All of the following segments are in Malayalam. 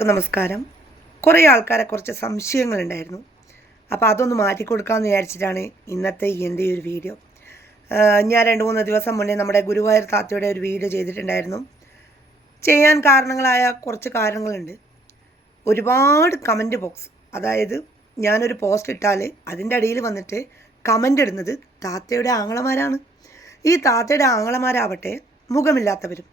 എല്ലാവർക്കും നമസ്കാരം. കുറേ ആൾക്കാരെ കുറച്ച് സംശയങ്ങളുണ്ടായിരുന്നു. അപ്പോൾ അതൊന്ന് മാറ്റി കൊടുക്കാമെന്ന് വിചാരിച്ചിട്ടാണ് ഇന്നത്തെ എന്റെ ഒരു വീഡിയോ. ഞാൻ രണ്ട് മൂന്ന് ദിവസം മുന്നേ നമ്മുടെ ഗുരുവായൂർ താത്തയുടെ ഒരു വീഡിയോ ചെയ്തിട്ടുണ്ടായിരുന്നു. ചെയ്യാൻ കാരണങ്ങളായ കുറച്ച് കാരണങ്ങളുണ്ട്. ഒരുപാട് കമന്റ് ബോക്സ്. അതായത് ഞാനൊരു പോസ്റ്റ് ഇട്ടാൽ അതിന്റെ അടിയിൽ വന്നിട്ട് കമന്റ് ഇടുന്നത് താത്തയുടെ ആങ്ങളമാരാണ്. ഈ താത്തയുടെ ആങ്ങളമാരാവട്ടെ മുഖമില്ലാത്തവരും.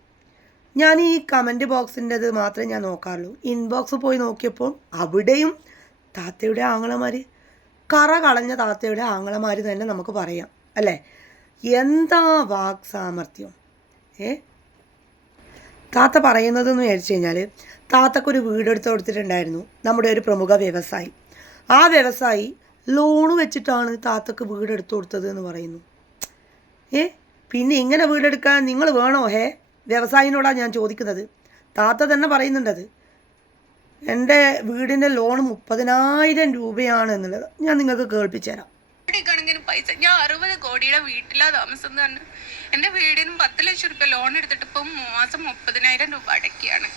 ഞാൻ ഈ കമന്റ് ബോക്സിന്റെത് മാത്രമേ ഞാൻ നോക്കാറുള്ളൂ. ഇൻബോക്സ് പോയി നോക്കിയപ്പോൾ അവിടെയും താത്തയുടെ ആങ്ങളമാർ കറ കളഞ്ഞ താത്തയുടെ ആങ്ങളമാർ തന്നെ നമുക്ക് പറയാം അല്ലേ? എന്താ വാക് സാമർഥ്യം? ഏ? താത്ത പറയുന്നതെന്ന് വിചാരിച്ചു കഴിഞ്ഞാൽ താത്തക്കൊരു വീടെടുത്ത് കൊടുത്തിട്ടുണ്ടായിരുന്നു നമ്മുടെ ഒരു പ്രമുഖ വ്യവസായി. ആ വ്യവസായി ലോണ് വെച്ചിട്ടാണ് താത്തക്ക് വീടെടുത്ത് കൊടുത്തത് എന്ന് പറയുന്നു. ഏ? പിന്നെ ഇങ്ങനെ വീടെടുക്കാൻ നിങ്ങൾ വേണോ ഹേ? വ്യവസായിനോടാണ് ഞാൻ ചോദിക്കുന്നത്. താത്ത തന്നെ പറയുന്നുണ്ടത് എന്റെ വീടിന്റെ ലോൺ മുപ്പതിനായിരം രൂപയാണ് എന്നുള്ളത് ഞാൻ നിങ്ങൾക്ക് കേൾപ്പിച്ചു തരാം കോടിക്കണക്കിന് പൈസ. ഞാൻ അറുപത് കോടിയുടെ വീട്ടിലാ താമസം തന്നെ എന്റെ വീടിനും പത്ത് ലക്ഷം രൂപ ലോൺ എടുത്തിട്ട് ഇപ്പം മാസം മുപ്പതിനായിരം രൂപ അടക്കിയാണ്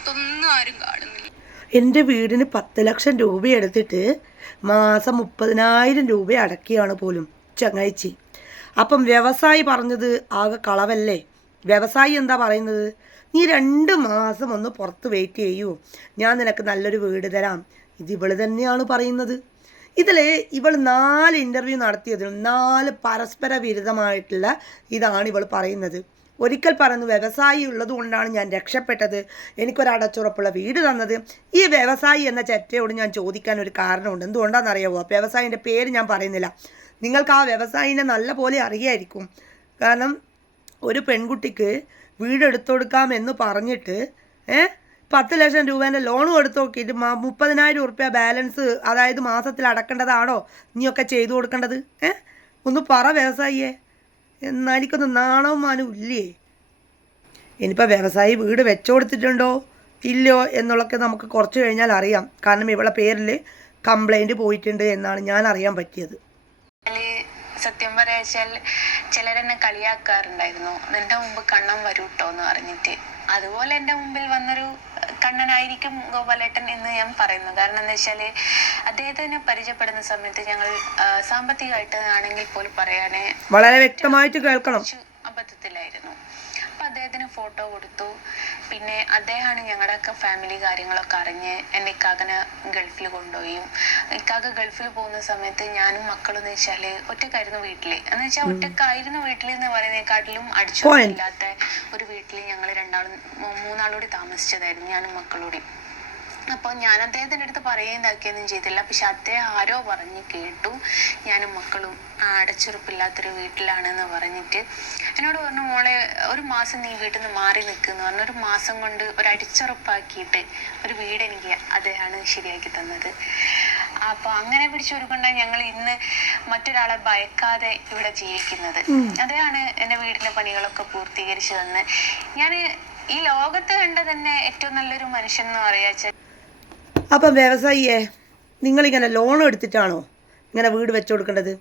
ഇതൊന്നും ആരും കാണുന്നില്ല. എന്റെ വീടിന് പത്ത് ലക്ഷം രൂപ എടുത്തിട്ട് മാസം മുപ്പതിനായിരം രൂപ അടക്കിയാണ് പോലും ചങ്ങായിച്ചി. അപ്പം വ്യവസായി പറഞ്ഞത് ആകെ കളവല്ലേ? വ്യവസായി എന്താ പറയുന്നത്? നീ രണ്ട് മാസം ഒന്ന് പുറത്ത് വെയിറ്റ് ചെയ്യൂ. ഞാൻ നിനക്ക് നല്ലൊരു വീട് തരാം. ഇത് ഇവൾ തന്നെയാണ് പറയുന്നത്. ഇതിൽ ഇവൾ നാല് ഇന്റർവ്യൂ നടത്തിയതിലും നാല് പരസ്പര വിരുദ്ധമായിട്ടുള്ള ഇതാണ് ഇവൾ പറയുന്നത്. ഒരിക്കൽ പറഞ്ഞു വ്യവസായി ഉള്ളത് കൊണ്ടാണ് ഞാൻ രക്ഷപ്പെട്ടത്. എനിക്കൊരടച്ചുറപ്പുള്ള വീട് തന്നത്. ഈ വ്യവസായി എന്ന ചെറ്റയോട് ഞാൻ ചോദിക്കാൻ ഒരു കാരണമുണ്ട്. എന്തുകൊണ്ടാണെന്ന് അറിയാവോ വ്യവസായിന്റെ പേര് ഞാൻ പറയുന്നില്ല. നിങ്ങൾക്ക് ആ വ്യവസായിനെ നല്ല പോലെ അറിയായിരിക്കും. കാരണം ഒരു പെൺകുട്ടിക്ക് വീട് എടുത്തു കൊടുക്കാം എന്ന് പറഞ്ഞിട്ട് ഏ പത്ത് ലക്ഷം രൂപേന്റെ ലോൺ കൊടുത്ത് നോക്കിയിട്ട് മുപ്പതിനായിരം ഉറുപ്പ്യ ബാലൻസ് അതായത് മാസത്തിൽ അടക്കേണ്ടതാണോ നീയൊക്കെ ചെയ്തു കൊടുക്കേണ്ടത്? ഏ ഒന്ന് പറ വ്യവസായിയെ. എന്നാൽ എനിക്കൊന്ന് നാണവും മാനും ഇല്ലേ? ഇനിയിപ്പോൾ വ്യവസായി വീട് വെച്ചു കൊടുത്തിട്ടുണ്ടോ? ഇല്ലയോ എന്നുള്ളതൊക്കെ നമുക്ക് കുറച്ച് കഴിഞ്ഞാൽ അറിയാം. കാരണം ഇവളെ പേരിൽ കംപ്ലൈന്റ് പോയിട്ടുണ്ട് എന്നാണ് ഞാൻ അറിയാൻ പറ്റിയത്. സത്യം പറയാച്ചാൽ ചിലരെന്നെ കളിയാക്കാറുണ്ടായിരുന്നു. നിന്റെ മുമ്പ് കണ്ണൻ വരൂട്ടോ? എന്ന് പറഞ്ഞിട്ട്. അതുപോലെ എന്റെ മുമ്പിൽ വന്നൊരു കണ്ണനായിരിക്കും ഗോപാലേട്ടൻ എന്ന് ഞാൻ പറയുന്നു. കാരണം എന്താ വെച്ചാൽ അദ്ദേഹത്തിനെ പരിചയപ്പെടുന്ന സമയത്ത് ഞങ്ങൾ സാമ്പത്തികമായിട്ട് ആണെങ്കിൽ പോലും പറയാനേ വളരെ വ്യക്തമായിട്ട് കേൾക്കണം. അബദ്ധത്തിലായിരുന്നു. അദ്ദേഹത്തിന് ഫോട്ടോ കൊടുത്തു. പിന്നെ അദ്ദേഹമാണ് ഞങ്ങളുടെയൊക്കെ ഫാമിലി കാര്യങ്ങളൊക്കെ അറിഞ്ഞ് എന്നെ ഇക്കാക്കനെ ഗൾഫിൽ കൊണ്ടുപോയി. ഇക്കാക്ക ഗൾഫിൽ പോകുന്ന സമയത്ത് ഞാനും മക്കളും എന്ന് വെച്ചാൽ ഒറ്റക്കായിരുന്നു വീട്ടിൽ. എന്ന് വെച്ചാൽ ഒറ്റക്കായിരുന്നു വീട്ടിൽ എന്ന് പറയുന്നതിനെക്കാട്ടിലും അടിച്ചോട്ടില്ലാത്ത ഒരു വീട്ടിൽ ഞങ്ങൾ രണ്ടാളും മൂന്നാളൂടി താമസിച്ചതായിരുന്നു ഞാനും മക്കളൂടി അപ്പോൾ ഞാൻ അദ്ദേഹത്തിന്റെ അടുത്ത് പറയുകയും ഇതാക്കിയൊന്നും ചെയ്തില്ല. പക്ഷെ അദ്ദേഹം ആരോ പറഞ്ഞ് കേട്ടു. ഞാനും മക്കളും ആ, അടച്ചുറപ്പില്ലാത്തൊരു വീട്ടിലാണെന്ന് പറഞ്ഞിട്ട് എന്നോട് പറഞ്ഞു മോളെ ഒരു മാസം നീ വീട്ടിൽ നിന്ന് മാറി നിൽക്കുന്നു. പറഞ്ഞു ഒരു മാസം കൊണ്ട് ഒരു അടിച്ചുറപ്പാക്കിയിട്ട് ഒരു വീട് എനിക്ക് അദ്ദേഹമാണ് ശരിയാക്കി തന്നത്. അപ്പൊ അങ്ങനെ പിടിച്ചൊരുകൊണ്ടാണ് ഞങ്ങൾ ഇന്ന് മറ്റൊരാളെ ഭയക്കാതെ ഇവിടെ ജീവിക്കുന്നത്. അദ്ദേഹമാണ് എന്റെ വീടിന്റെ പണികളൊക്കെ പൂർത്തീകരിച്ചു തന്ന്. ഞാൻ ഈ ലോകത്ത് കണ്ട തന്നെ ഏറ്റവും നല്ലൊരു മനുഷ്യൻ എന്ന് പറയാച്ച അപ്പം വ്യവസായിയെ നിങ്ങൾ ഇങ്ങനെ ലോൺ എടുത്തിട്ടാണോ ഇങ്ങനെ വീട് വെച്ചു കൊടുക്കേണ്ടത്?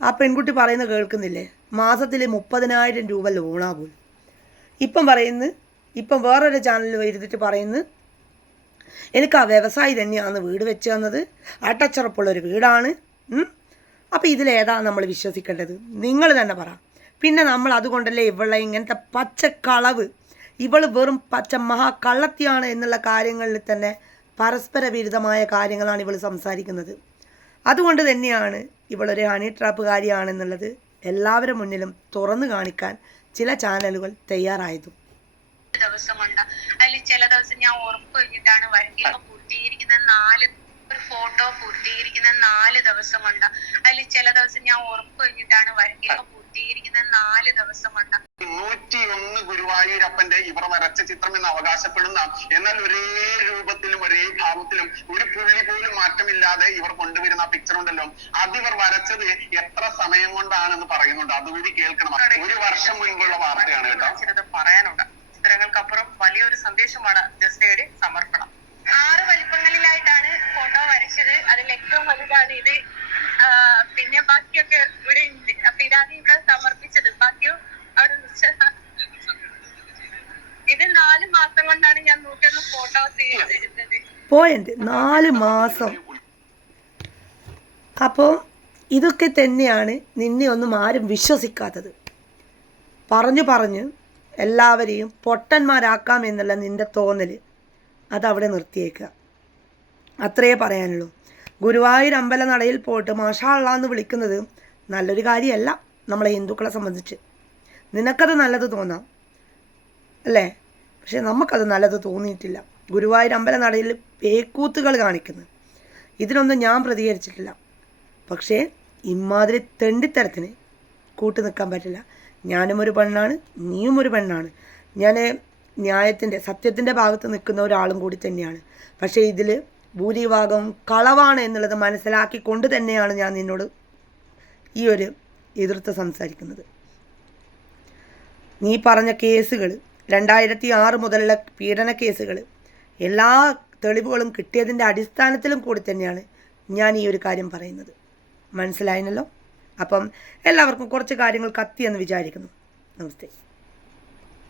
ആ പെൺകുട്ടി പറയുന്നത് കേൾക്കുന്നില്ലേ? മാസത്തിൽ മുപ്പതിനായിരം രൂപ ലോണാകും. ഇപ്പം പറയുന്നു ഇപ്പം വേറൊരു ചാനലിൽ ഇരുന്നിട്ട് പറയുന്നു എനിക്ക് ആ വ്യവസായി തന്നെയാണ് വീട് വെച്ച് തന്നത്. അട്ടച്ചുറപ്പുള്ളൊരു വീടാണ്. അപ്പോൾ ഇതിലേതാണ് നമ്മൾ വിശ്വസിക്കേണ്ടത്? നിങ്ങൾ തന്നെ പറ. പിന്നെ നമ്മൾ അതുകൊണ്ടല്ലേ ഇവളെ ഇങ്ങനത്തെ പച്ചക്കളവ്? ഇവൾ വെറും പച്ച മഹാകള്ളത്തിയാണ് എന്നുള്ള കാര്യങ്ങളിൽ തന്നെ പരസ്പര വിരുദ്ധമായ കാര്യങ്ങളാണ് ഇവൾ സംസാരിക്കുന്നത്. അതുകൊണ്ട് തന്നെയാണ് ഇവളൊരു ഹണി ട്രാപ്പുകാരിയാണെന്നുള്ളത് എല്ലാവരുടെ മുന്നിലും തുറന്നു കാണിക്കാൻ ചില ചാനലുകൾ തയ്യാറായതും. ദിവസമുണ്ട്. അതിൽ ചില ദിവസം ഞാൻ ഉറപ്പ് കഴിഞ്ഞിട്ടാണ് വരയ്ക്കുക പൂർത്തീകരിക്കുന്ന നാല് ഒരു ഫോട്ടോ പൂർത്തീകരിക്കുന്ന നാല് ദിവസമുണ്ട്. അതിൽ ചില ദിവസം ഞാൻ ഉറപ്പ് കഴിഞ്ഞിട്ടാണ് വരയ്ക്കുക പൂർത്തീകരിക്കുന്ന നാല് ദിവസമുണ്ട് നൂറ്റിയൊന്ന് ഗുരുവായൂരപ്പന്റെ ഇവർ വരച്ച ചിത്രം എന്ന് അവകാശപ്പെടുന്ന എന്നാൽ ഒരേ രൂപത്തിലും ഒരേ ഭാവത്തിലും ഒരു പുള്ളി പോലും മാറ്റമില്ലാതെ ഇവർ കൊണ്ടുവരുന്ന ആ പിക്ചർ ഉണ്ടല്ലോ. അതിവർ വരച്ചത് എത്ര സമയം കൊണ്ടാണെന്ന് പറയുന്നുണ്ട്. അതുകൂടി കേൾക്കണം. ഒരു വർഷം മുൻപുള്ള വാർത്തയാണ് കേട്ടോ. പറയാനുണ്ട്. ചിത്രങ്ങൾക്കപ്പുറം വലിയൊരു സന്ദേശമാണ് ജസ്റ്റയുടെ സമർപ്പണം. ആറ് വലിപ്പങ്ങളിലായിട്ടാണ് ഫോട്ടോ വരച്ചത്. അതിൽ ഏറ്റവും വലുതാണ് ഇത്. പിന്നെ ബാക്കിയൊക്കെ ഇവിടെ ഉണ്ട് അപ്പൊ ഇതാണ് ഇവിടെ സമർപ്പിച്ചത് ബാക്കിയും അവിടെ പോയിന്റ്. നാല് മാസം. അപ്പോൾ ഇതൊക്കെ തന്നെയാണ് നിന്നെ ഒന്നും ആരും വിശ്വസിക്കാത്തത്. പറഞ്ഞു പറഞ്ഞ് എല്ലാവരെയും പൊട്ടന്മാരാക്കാം എന്നുള്ള നിന്റെ തോന്നൽ അതവിടെ നിർത്തിയേക്കുക. അത്രയേ പറയാനുള്ളൂ. ഗുരുവായൂർ അമ്പല നടയിൽ പോയിട്ട് മാഷാള്ള എന്ന് വിളിക്കുന്നത് നല്ലൊരു കാര്യമല്ല നമ്മളെ ഹിന്ദുക്കളെ സംബന്ധിച്ച്. നിനക്കത് നല്ലത് തോന്നാം. അല്ലേ? പക്ഷേ നമുക്കത് നല്ലത് തോന്നിയിട്ടില്ല. ഗുരുവായൂർ അമ്പലനടയിൽ പേക്കൂത്തുകൾ കാണിക്കുന്നത്. ഇതിനൊന്നും ഞാൻ പ്രതികരിച്ചിട്ടില്ല. പക്ഷേ ഇമാതിരി തെണ്ടിത്തരത്തിന് കൂട്ടു നിൽക്കാൻ പറ്റില്ല. ഞാനും ഒരു പെണ്ണാണ് നീയും ഒരു പെണ്ണാണ്. ഞാൻ ന്യായത്തിന്റെ സത്യത്തിന്റെ ഭാഗത്ത് നിൽക്കുന്ന ഒരാളും കൂടി തന്നെയാണ്. പക്ഷേ ഇതിൽ ഭൂരിഭാഗം കളവാണ് എന്നുള്ളത് മനസ്സിലാക്കിക്കൊണ്ട് തന്നെയാണ് ഞാൻ നിന്നോട് ഈ ഒരു എതിർത്ത് സംസാരിക്കുന്നത്. നീ പറഞ്ഞ കേസുകൾ രണ്ടായിരത്തി ആറ് മുതലുള്ള പീഡന കേസുകൾ എല്ലാ തെളിവുകളും കിട്ടിയതിന്റെ അടിസ്ഥാനത്തിലും കൂടി തന്നെയാണ് ഞാൻ ഈ ഒരു കാര്യം പറയുന്നത്. മനസ്സിലായിരുന്നല്ലോ അപ്പം എല്ലാവർക്കും കുറച്ച് കാര്യങ്ങൾ കത്തിയെന്ന് വിചാരിക്കുന്നു. നമസ്തേ.